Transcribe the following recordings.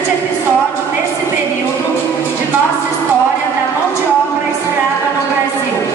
grande episódio desse período de nossa história da mão de obra escrava no Brasil.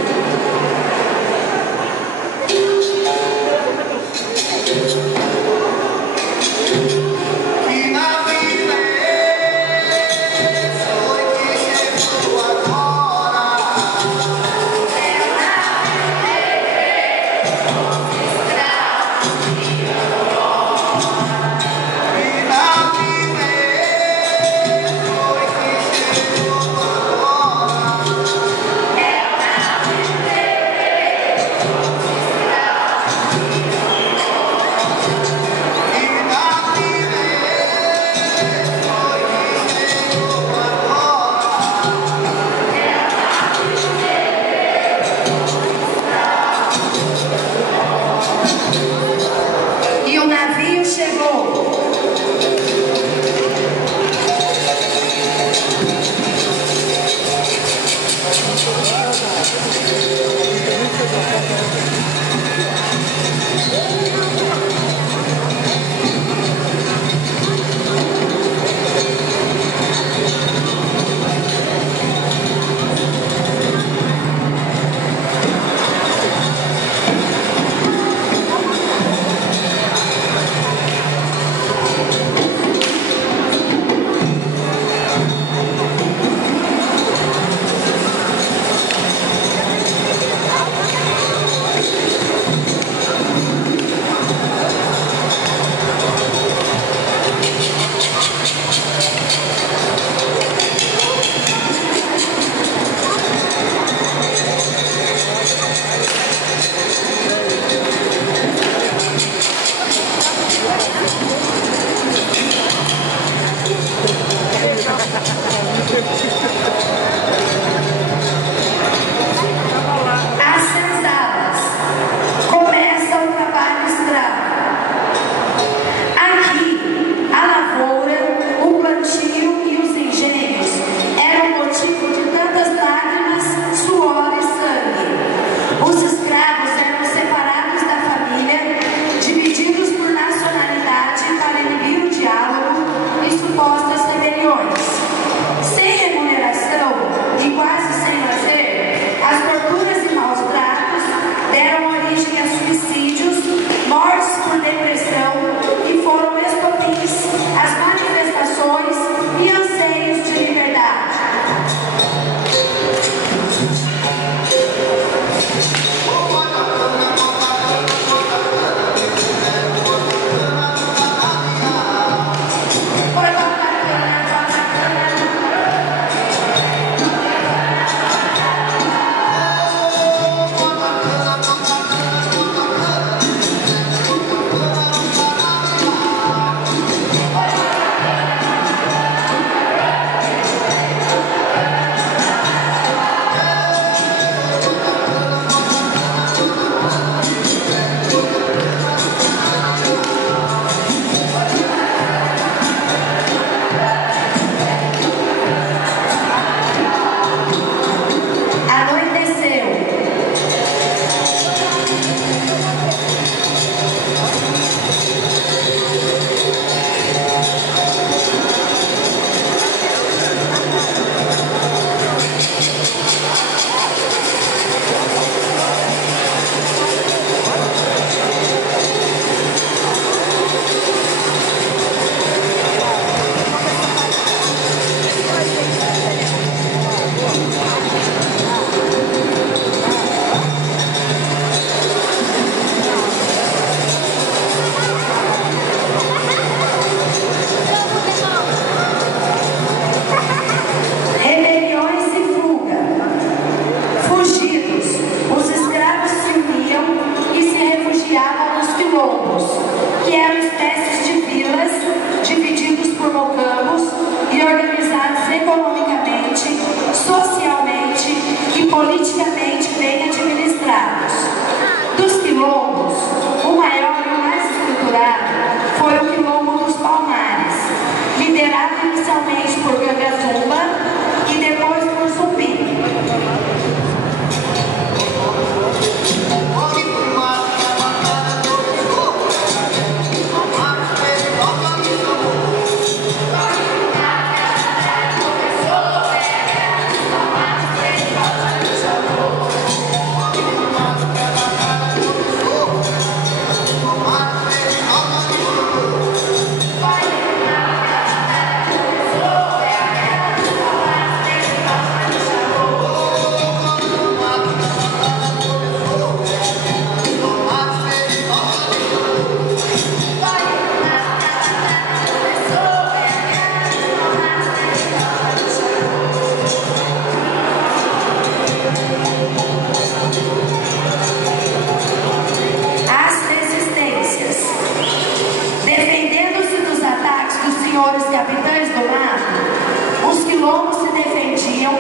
capitães do mato, os quilombos se defendiam,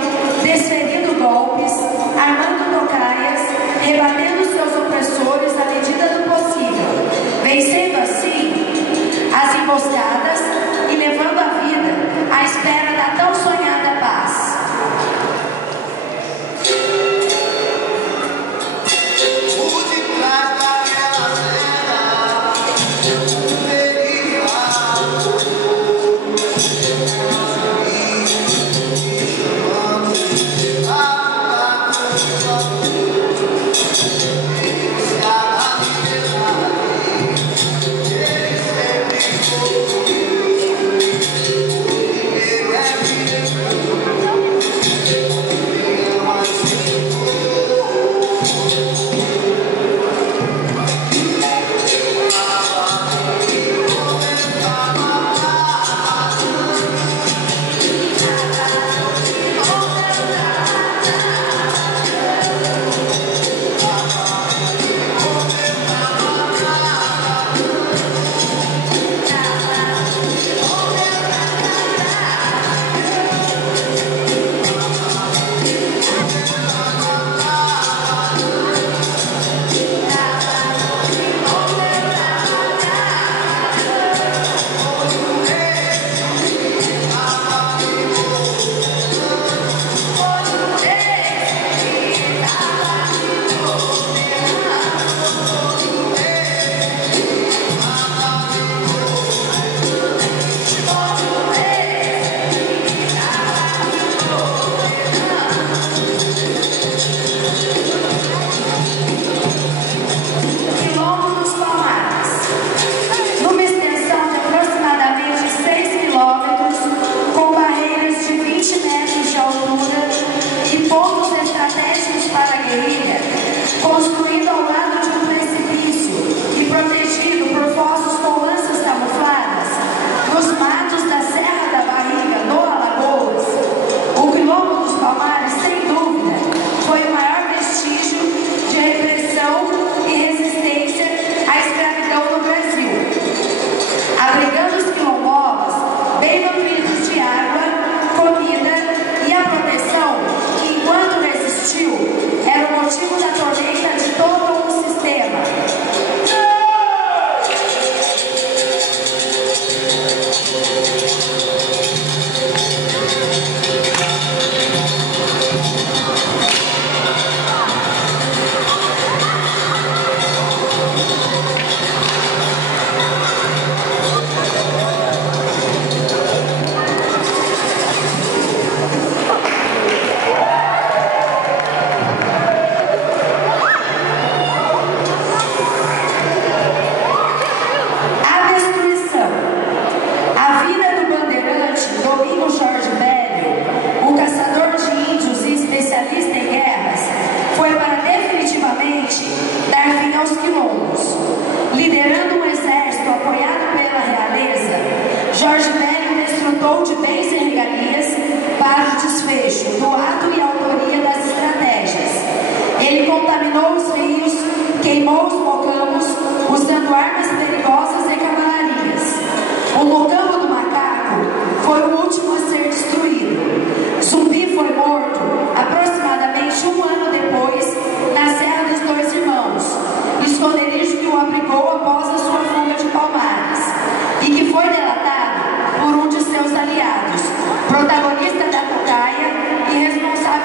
desferindo golpes, armando tocaias, rebatendo seus opressores à medida do possível, vencendo assim as emboscadas e levando a vida à espera da tão sonhada paz. Construído ao lado de um precipício e protegido por fossos com lanças camufladas, nos matos da Serra da Barriga, no Alagoas, o Quilombo dos Palmares, sem dúvida, foi o maior vestígio de repressão e resistência à escravidão no Brasil. Abrigando os quilombolas, bem nutridos de água, comida e a proteção que, enquanto resistiu, era o motivo da tormenta de todo um sistema. Jorge Velho, o caçador de índios e especialista em guerras, foi para definitivamente dar fim aos quilombos. Liderando um exército apoiado pela realeza, Jorge Velho desfrutou de bens e regalias para o desfecho do ato e autoria das estratégias. Ele contaminou os rios, queimou os mocambos, usando armas perigosas e cavalarias. O mocambo do macaco foi o último a ser destruído. Zumbi foi morto aproximadamente um ano depois na Serra dos Dois Irmãos, esconderijo que o abrigou após a sua fuga de Palmares, e que foi delatado por um de seus aliados, protagonista da tocaia e responsável